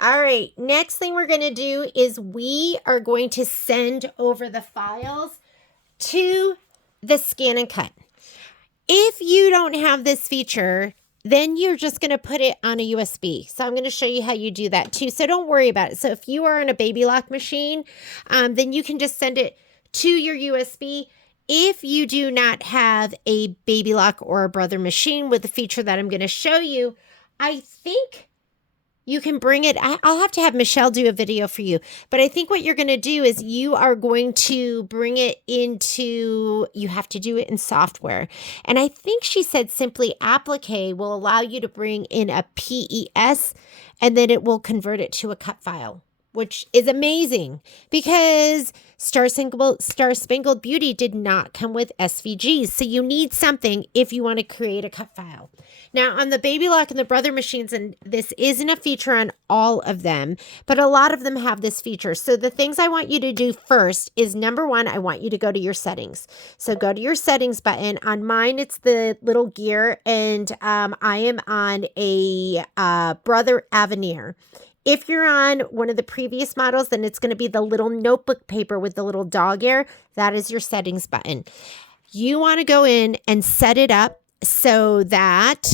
All right, next thing we're going to do is we are going to send over the files to the scan and cut. If you don't have this feature, then you're just going to put it on a USB. So I'm going to show you how you do that too. So don't worry about it. So if you are on a Babylock machine, then you can just send it to your USB. If you do not have a Babylock or a Brother machine with the feature that I'm going to show you, I think you can bring it. I'll have to have Michelle do a video for you. But I think what you're going to do is you are going to bring it into, you have to do it in software. And I think she said simply applique will allow you to bring in a PES and then it will convert it to a cut file, which is amazing because Star Spangled Beauty did not come with SVGs. So you need something if you want to create a cut file. Now on the Babylock and the Brother machines, and this isn't a feature on all of them, but a lot of them have this feature. So the things I want you to do first is number one, I want you to go to your settings. So go to your settings button. On mine, it's the little gear, and I am on a Brother Avenir. If you're on one of the previous models, then it's going to be the little notebook paper with the little dog ear. That is your settings button. You want to go in and set it up so that,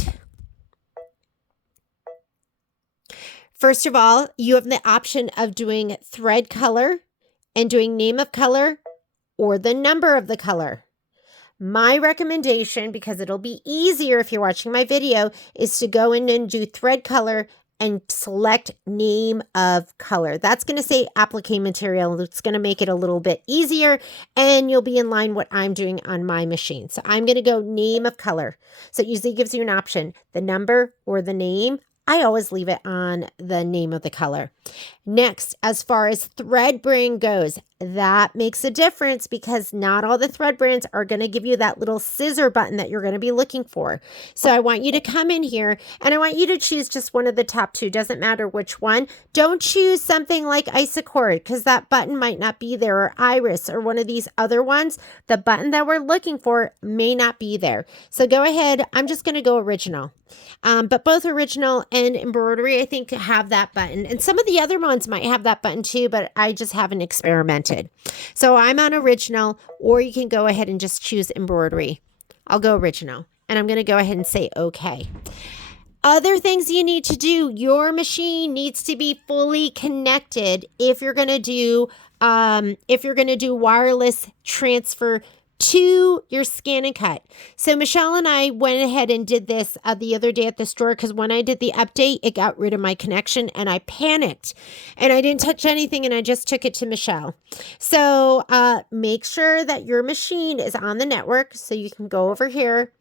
first of all, you have the option of doing thread color and doing name of color or the number of the color. My recommendation, because it'll be easier if you're watching my video, is to go in and do thread color and select name of color. That's going to say applique material. It's going to make it a little bit easier and you'll be in line what I'm doing on my machine. So I'm going to go name of color. So it usually gives you an option, the number or the name. I always leave it on the name of the color. Next, as far as thread brand goes, that makes a difference because not all the thread brands are going to give you that little scissor button that you're going to be looking for. So I want you to come in here and I want you to choose just one of the top two. Doesn't matter which one. Don't choose something like Isacord because that button might not be there, or Iris or one of these other ones. The button that we're looking for may not be there. So go ahead. I'm just going to go original. But both original and embroidery, I think, have that button. And some of the other ones might have that button too, but I just haven't experimented. So I'm on original, or you can go ahead and just choose embroidery. I'll go original, and I'm going to go ahead and say okay. Other things you need to do, your machine needs to be fully connected if you're going to do wireless transfer to your scan and cut. So Michelle and I went ahead and did this the other day at the store because when I did the update, it got rid of my connection and I panicked and I didn't touch anything and I just took it to Michelle. So make sure that your machine is on the network. So you can go over here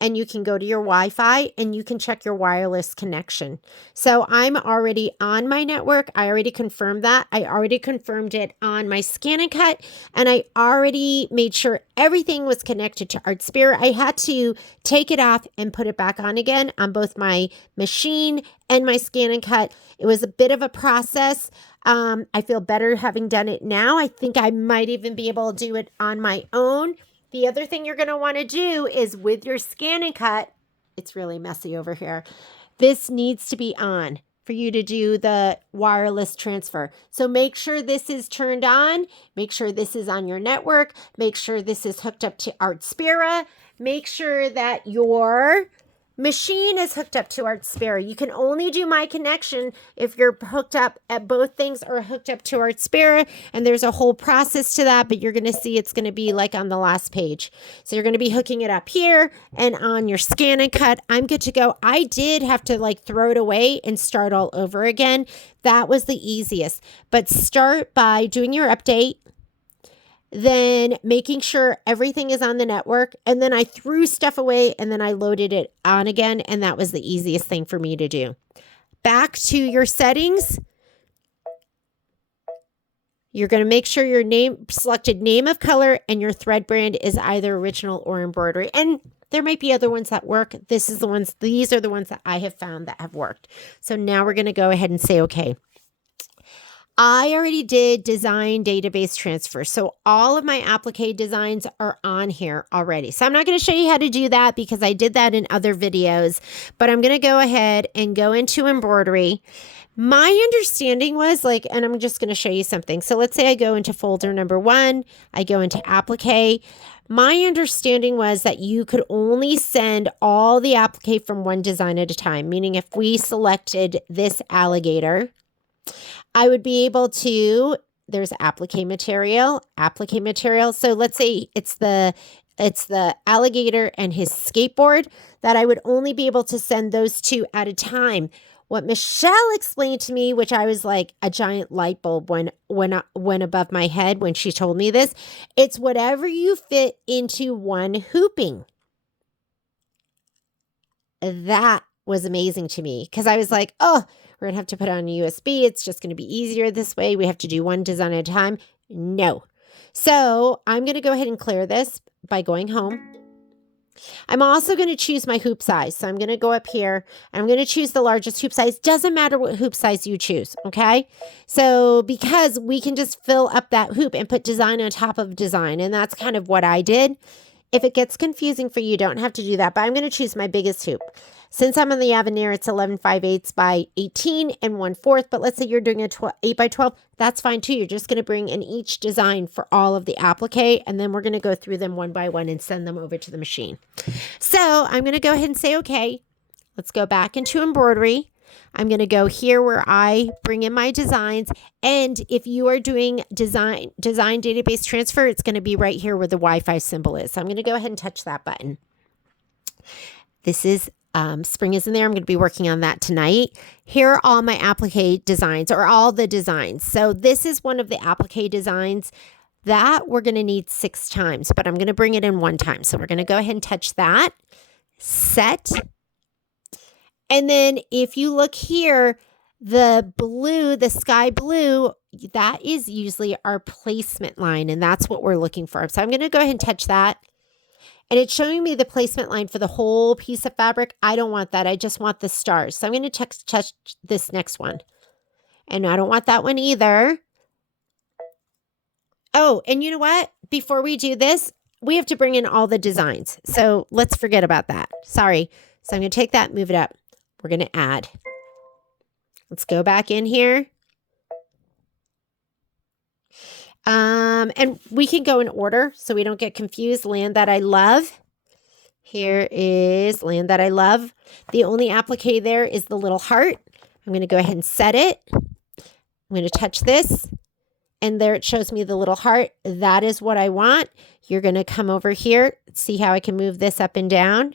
and you can go to your Wi-Fi and you can check your wireless connection. So I'm already on my network. I already confirmed that. I already confirmed it on my scan and cut, and I already made sure everything was connected to Artspirit. I had to take it off and put it back on again on both my machine and my scan and cut. It was a bit of a process. I feel better having done it now. I think I might even be able to do it on my own. The other thing you're going to want to do is with your scan and cut, it's really messy over here. This needs to be on for you to do the wireless transfer. So make sure this is turned on. Make sure this is on your network. Make sure this is hooked up to Artspirit. Make sure that your machine is hooked up to Artspirit. You can only do my connection if you're hooked up at both things are hooked up to Artspirit, and there's a whole process to that, but you're going to see it's going to be like on the last page. So you're going to be hooking it up here and on your scan and cut. I'm good to go. I did have to like throw it away and start all over again. That was the easiest, but start by doing your update, then making sure everything is on the network. And then I threw stuff away and then I loaded it on again. And that was the easiest thing for me to do. Back to your settings. You're going to make sure your selected name of color and your thread brand is either original or embroidery. And there might be other ones that work. These are the ones that I have found that have worked. So now we're going to go ahead and say, okay. I already did design database transfer. So all of my applique designs are on here already. So I'm not going to show you how to do that because I did that in other videos, but I'm going to go ahead and go into embroidery. My understanding was like, and I'm just going to show you something. So let's say I go into folder number 1, I go into applique. My understanding was that you could only send all the applique from one design at a time, meaning if we selected this alligator, I would be able to, there's applique material. So let's say it's the alligator and his skateboard, that I would only be able to send those 2 at a time. What Michelle explained to me, which I was like a giant light bulb went above my head when she told me this, it's whatever you fit into one hooping. That was amazing to me because I was like, oh, we're going to have to put on a USB. It's just going to be easier this way. We have to do one design at a time. No. So I'm going to go ahead and clear this by going home. I'm also going to choose my hoop size. So I'm going to go up here. I'm going to choose the largest hoop size. Doesn't matter what hoop size you choose, okay? So because we can just fill up that hoop and put design on top of design, and that's kind of what I did. If it gets confusing for you, you don't have to do that, but I'm going to choose my biggest hoop. Since I'm on the Avenir, it's 11/5/8 by 18 and 1/4, but let's say you're doing a 8 by 12, that's fine too. You're just going to bring in each design for all of the applique, and then we're going to go through them one by one and send them over to the machine. So I'm going to go ahead and say, okay, let's go back into embroidery. I'm going to go here where I bring in my designs. And if you are doing design database transfer, it's going to be right here where the Wi-Fi symbol is. So I'm going to go ahead and touch that button. This is spring is in there. I'm going to be working on that tonight. Here are all my applique designs, or all the designs. So this is one of the applique designs that we're going to need 6 times, but I'm going to bring it in 1 time. So we're going to go ahead and touch that. Set. And then if you look here, the blue, the sky blue, that is usually our placement line, and that's what we're looking for. So I'm going to go ahead and touch that. And it's showing me the placement line for the whole piece of fabric. I don't want that. I just want the stars. So I'm going to touch this next one. And I don't want that one either. Oh, and you know what? Before we do this, we have to bring in all the designs. So let's forget about that. Sorry. So I'm going to take that, move it up. We're going to add. Let's go back in here. And we can go in order so we don't get confused. Land that I love. Here is land that I love. The only applique there is the little heart. I'm going to go ahead and set it. I'm going to touch this. And there it shows me the little heart. That is what I want. You're going to come over here. See how I can move this up and down.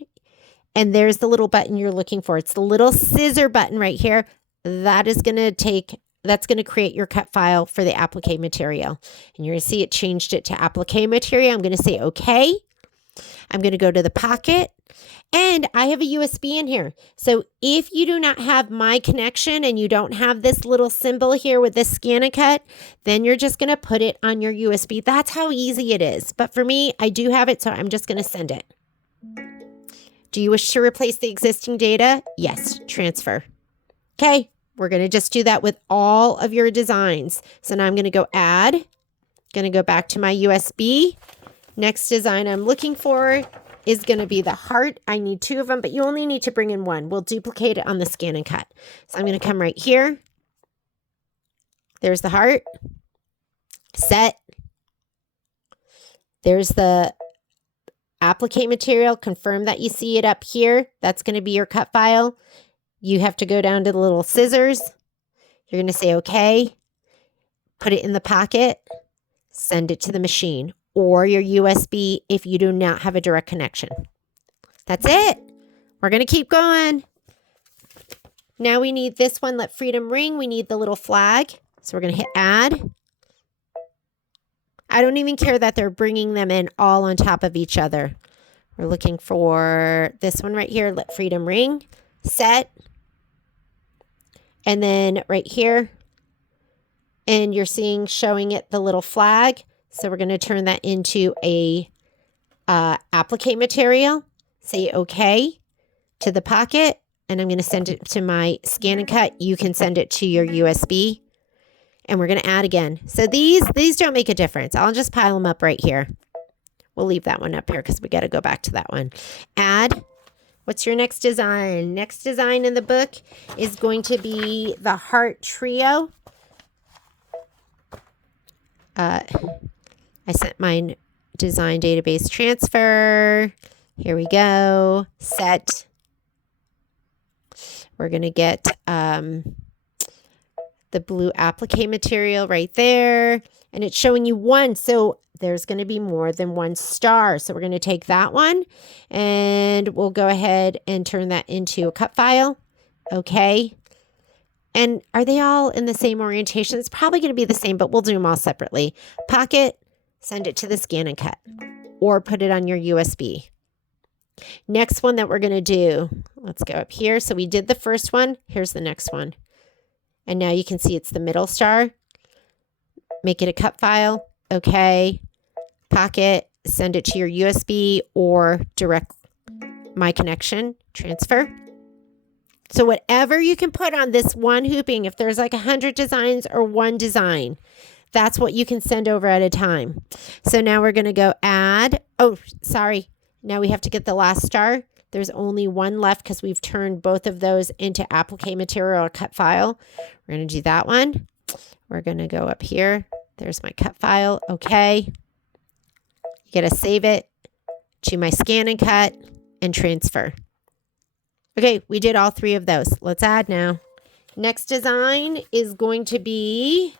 And there's the little button you're looking for. It's the little scissor button right here. That is going to that's going to create your cut file for the applique material. And you're going to see it changed it to applique material. I'm going to say okay. I'm going to go to the pocket. And I have a USB in here. So if you do not have my connection and you don't have this little symbol here with this scan and cut, then you're just going to put it on your USB. That's how easy it is. But for me, I do have it, so I'm just going to send it. Do you wish to replace the existing data? Yes, transfer. Okay, we're going to just do that with all of your designs. So now I'm going to go add, going to go back to my USB. Next design I'm looking for is going to be the heart. I need 2 of them, but you only need to bring in 1. We'll duplicate it on the scan and cut. So I'm going to come right here. There's the heart. Set. There's the applique material. Confirm that you see it up here. That's going to be your cut file. You have to go down to the little scissors. You're going to say okay. Put it in the pocket. Send it to the machine or your USB if you do not have a direct connection. That's it. We're going to keep going. Now we need this one, Let Freedom Ring. We need the little flag. So we're going to hit add. I don't even care that they're bringing them in all on top of each other. We're looking for this one right here, Let Freedom Ring. Set. And then right here, and you're seeing showing it the little flag. So we're going to turn that into a applique material. Say okay to the pocket, and I'm going to send it to my scan and cut. You can send it to your USB. And we're going to add again. So these don't make a difference. I'll just pile them up right here. We'll leave that one up here because we got to go back to that one. Add. What's your next design? Next design in the book is going to be the Heart Trio. I sent mine design database transfer. Here we go. Set. We're going to get the blue applique material right there. And it's showing you one. So there's going to be more than one star. So we're going to take that one and we'll go ahead and turn that into a cut file. Okay. And are they all in the same orientation? It's probably going to be the same, but we'll do them all separately. Pocket, send it to the scan and cut, or put it on your USB. Next one that we're going to do, let's go up here. So we did the first one. Here's the next one. And now you can see it's the middle star. Make it a cut file. Okay. Pocket, send it to your USB or direct my connection, transfer. So whatever you can put on this one hooping, if there's like 100 designs or one design, that's what you can send over at a time. So now we're going to go add. Oh, sorry. Now we have to get the last star. There's only one left because we've turned both of those into applique material or cut file. We're going to do that one. We're going to go up here. There's my cut file. Okay. You got to save it to my scan and cut and transfer. Okay, we did all three of those. Let's add now. Next design is going to be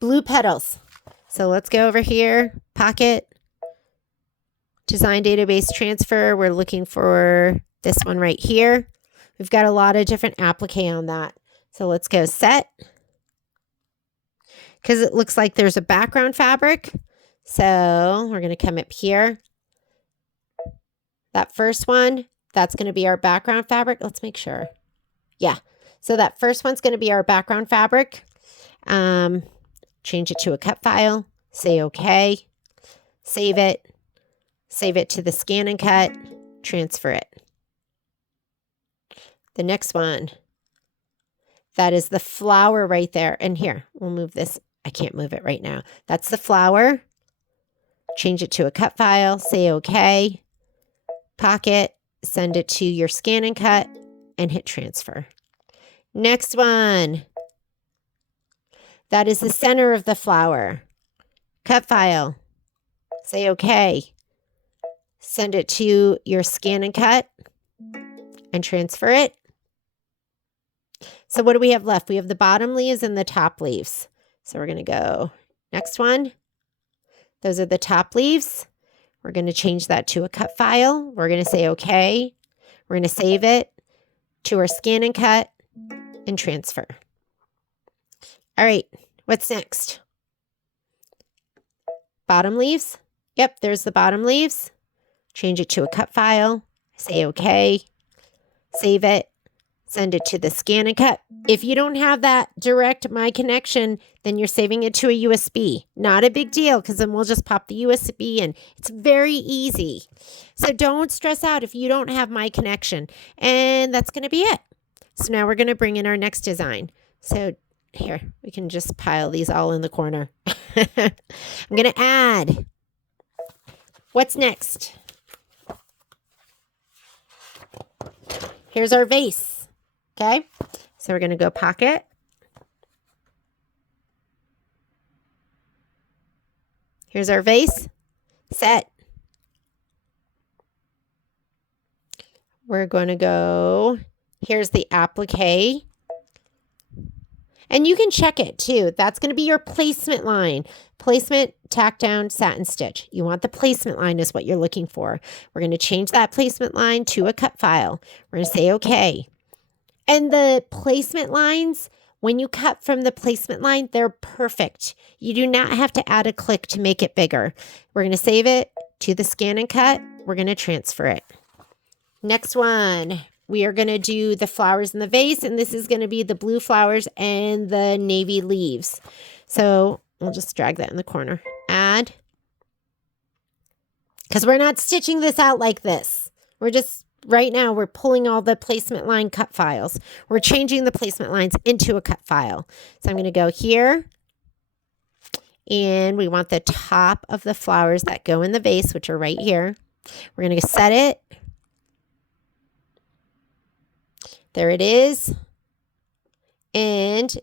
blue petals. So let's go over here, pocket, design database transfer. We're looking for this one right here. We've got a lot of different applique on that. So let's go set. Because it looks like there's a background fabric. So we're going to come up here. That first one, that's going to be our background fabric. Let's make sure. Yeah. So that first one's going to be our background fabric. Change it to a cut file. Say okay. Save it. Save it to the scan and cut. Transfer it. The next one. That is the flower right there. And here, we'll move this. I can't move it right now. That's the flower. Change it to a cut file. Say okay. Pocket, send it to your scan and cut, and hit transfer. Next one. That is the center of the flower. Cut file. Say okay. Send it to your scan and cut, and transfer it. So what do we have left? We have the bottom leaves and the top leaves. So we're going to go next one. Those are the top leaves. We're going to change that to a cut file. We're going to say okay. We're going to save it to our scan and cut and transfer. All right, what's next? Bottom leaves. Yep, there's the bottom leaves. Change it to a cut file. Say okay. Save it. Send it to the scan and cut. If you don't have that direct My Connection, then you're saving it to a USB. Not a big deal because then we'll just pop the USB in. It's very easy. So don't stress out if you don't have My Connection. And that's going to be it. So now we're going to bring in our next design. So here, we can just pile these all in the corner. I'm going to add. What's next? Here's our vase. Okay, so we're going to go pocket. Here's our vase. Set. We're going to go, here's the applique. And you can check it too. That's going to be your placement line. Placement, tack down, satin stitch. You want the placement line is what you're looking for. We're going to change that placement line to a cut file. We're going to say okay. And the placement lines, when you cut from the placement line, they're perfect. You do not have to add a click to make it bigger. We're going to save it to the scan and cut. We're going to transfer it. Next one, we are going to do the flowers in the vase, and this is going to be the blue flowers and the navy leaves. So we'll just drag that in the corner. Add. Because we're not stitching this out like this. We're just right now we're pulling all the placement line cut files. We're changing the placement lines into a cut file. So I'm going to go here. And we want the top of the flowers that go in the vase, which are right here. We're going to set it. There it is. And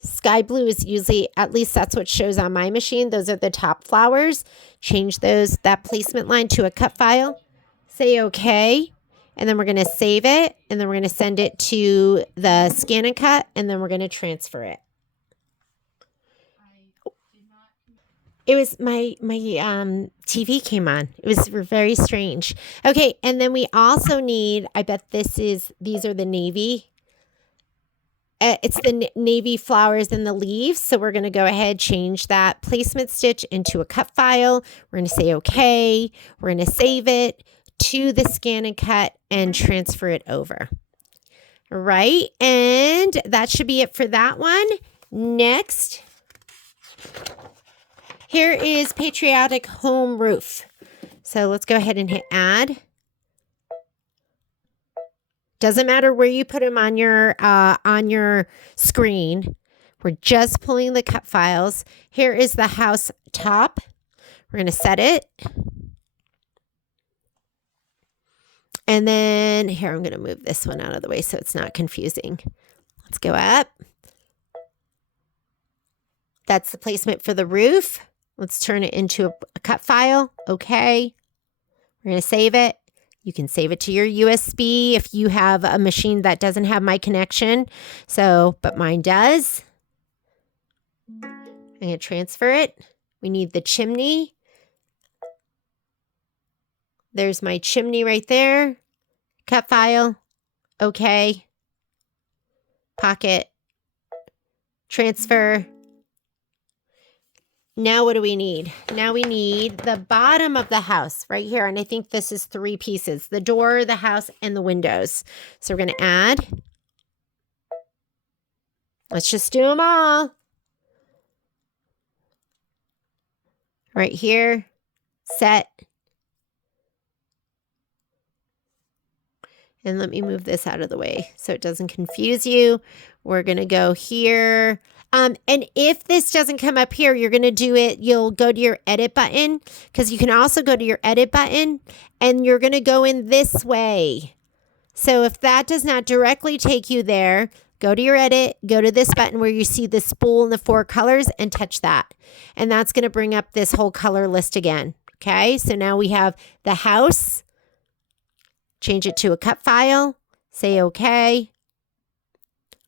sky blue is usually, at least that's what shows on my machine. Those are the top flowers. Change that placement line to a cut file. Say okay. And then we're going to save it. And then we're going to send it to the scan and cut. And then we're going to transfer it. It was my TV came on. It was very strange. Okay, and then we also need, I bet these are the navy. It's the navy flowers and the leaves. So we're going to go ahead, change that placement stitch into a cut file. We're going to say okay. We're going to save it to the scan and cut and transfer it over. All right, and that should be it for that one. Next. Here is Patriotic Home Roof. So let's go ahead and hit add. Doesn't matter where you put them on your screen. We're just pulling the cut files. Here is the house top. We're going to set it. And then here, I'm going to move this one out of the way so it's not confusing. Let's go up. That's the placement for the roof. Let's turn it into a cut file. Okay. We're going to save it. You can save it to your USB if you have a machine that doesn't have my connection. But mine does. I'm going to transfer it. We need the chimney. There's my chimney right there. Cut file. Okay. Pocket. Transfer. Now what do we need? Now we need the bottom of the house right here. And I think this is 3 pieces. The door, the house, and the windows. So we're going to add. Let's just do them all. Right here. Set. And let me move this out of the way so it doesn't confuse you. We're going to go here. And if this doesn't come up here, you're going to do it. You'll go to your edit button, because you can also go to your edit button and you're going to go in this way. So if that does not directly take you there, go to your edit, go to this button where you see the spool and the 4 colors and touch that. And that's going to bring up this whole color list again. Okay. So now we have the house. Change it to a cut file. Say okay.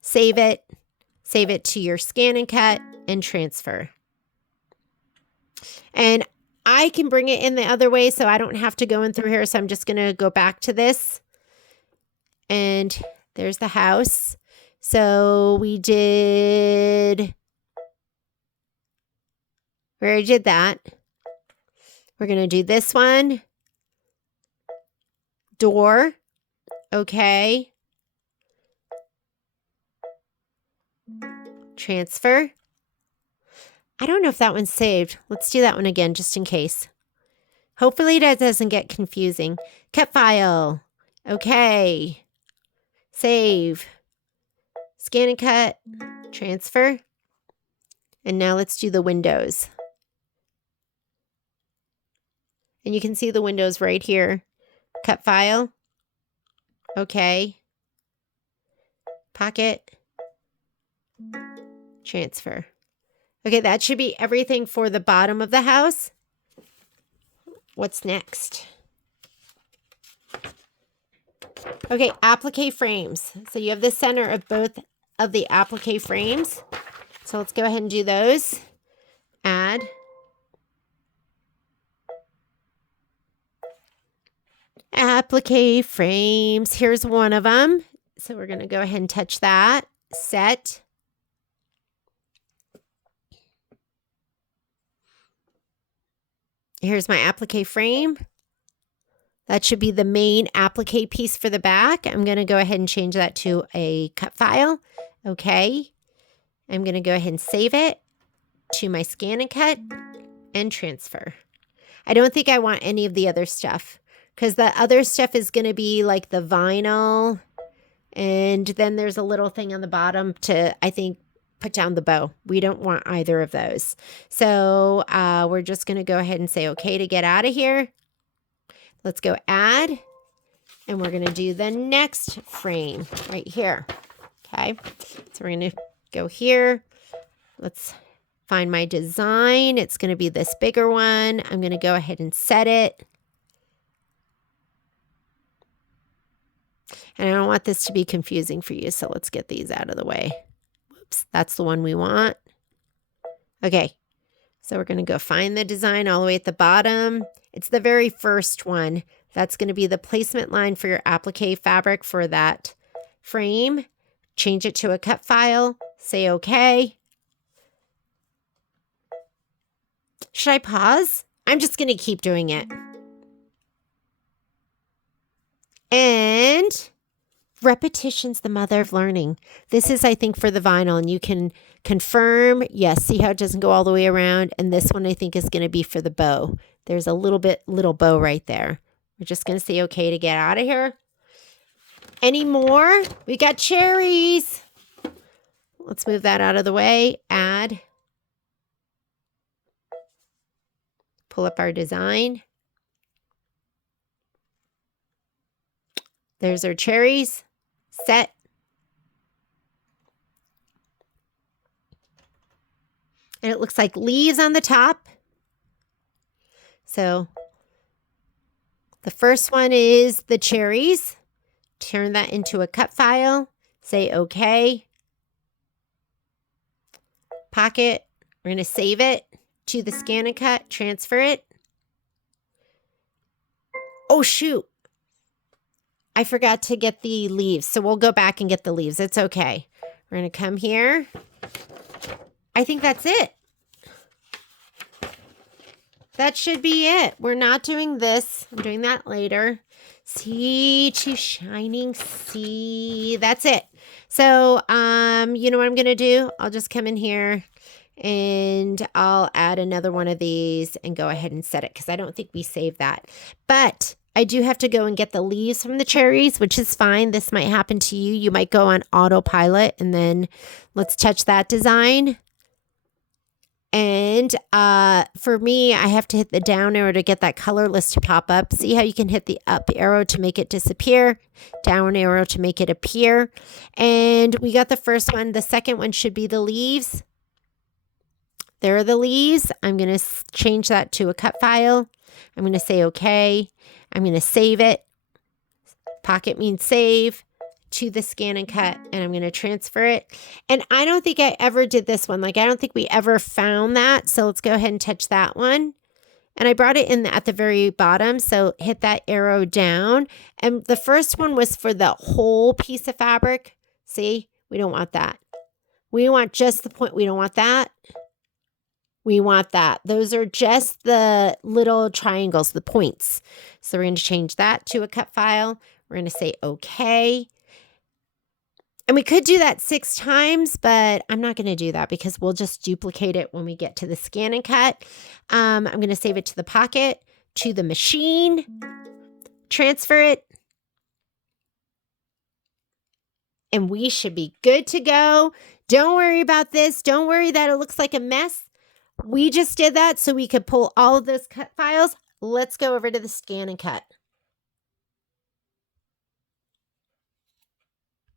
Save it. Save it to your scan and cut and transfer. And I can bring it in the other way so I don't have to go in through here. So I'm just going to go back to this. And there's the house. So we already did that. We're going to do this one. Door. Okay. Transfer. I don't know if that one's saved. Let's do that one again just in case. Hopefully that doesn't get confusing. Cut file. Okay. Save. Scan and cut. Transfer. And now let's do the windows. And you can see the windows right here. Cut file. Okay. Pocket. Transfer. Okay, that should be everything for the bottom of the house. What's next? Okay, applique frames. So you have the center of both of the applique frames. So let's go ahead and do those. Add. Applique frames. Here's one of them. So we're going to go ahead and touch that. Set. Here's my applique frame. That should be the main applique piece for the back. I'm going to go ahead and change that to a cut file. Okay. I'm going to go ahead and save it to my scan and cut and transfer. I don't think I want any of the other stuff. because the other stuff is going to be like the vinyl. And then there's a little thing on the bottom to, I think, put down the bow. We don't want either of those. So we're just going to go ahead and say okay to get out of here. Let's go add. And we're going to do the next frame right here. Okay. So we're going to go here. Let's find my design. It's going to be this bigger one. I'm going to go ahead and set it. And I don't want this to be confusing for you, so let's get these out of the way. Whoops, that's the one we want. Okay, so we're going to go find the design all the way at the bottom. It's the very first one. That's going to be the placement line for your applique fabric for that frame. Change it to a cut file. Say okay. Should I pause? I'm just going to keep doing it. And repetition's the mother of learning. This is, I think, for the vinyl, and you can confirm. Yes, see how it doesn't go all the way around. And this one, I think, is going to be for the bow. There's a little bow right there. We're just going to say okay to get out of here. Any more? We got cherries. Let's move that out of the way. Add. Pull up our design. There's our cherries. Set. And it looks like leaves on the top. So the first one is the cherries. Turn that into a cut file. Say okay. Pocket. We're going to save it to the scan and cut. Transfer it. Oh, shoot. I forgot to get the leaves, so we'll go back and get the leaves. It's okay. We're going to come here. I think that's it. That should be it. We're not doing this. I'm doing that later. See to shining sea. That's it. So, you know what I'm going to do? I'll just come in here and I'll add another one of these and go ahead and set it because I don't think we saved that. But I do have to go and get the leaves from the cherries, which is fine. This might happen to you. You might go on autopilot, and then let's touch that design. And for me, I have to hit the down arrow to get that color list to pop up. See how you can hit the up arrow to make it disappear, down arrow to make it appear. And we got the first one. The second one should be the leaves. There are the leaves. I'm going to change that to a cut file. I'm going to say okay. I'm going to save it. Pocket means save to the scan and cut, and I'm going to transfer it. And I don't think I ever did this one. Like, I don't think we ever found that. So let's go ahead and touch that one. And I brought it in at the very bottom. So hit that arrow down. And the first one was for the whole piece of fabric. See, we don't want that. We want just the point. We don't want that. We want that. Those are just the little triangles, the points. So we're going to change that to a cut file. We're going to say okay. And we could do that 6 times, but I'm not going to do that because we'll just duplicate it when we get to the scan and cut. I'm going to save it to the pocket, to the machine, transfer it. And we should be good to go. Don't worry about this. Don't worry that it looks like a mess. We just did that so we could pull all of those cut files. Let's go over to the scan and cut.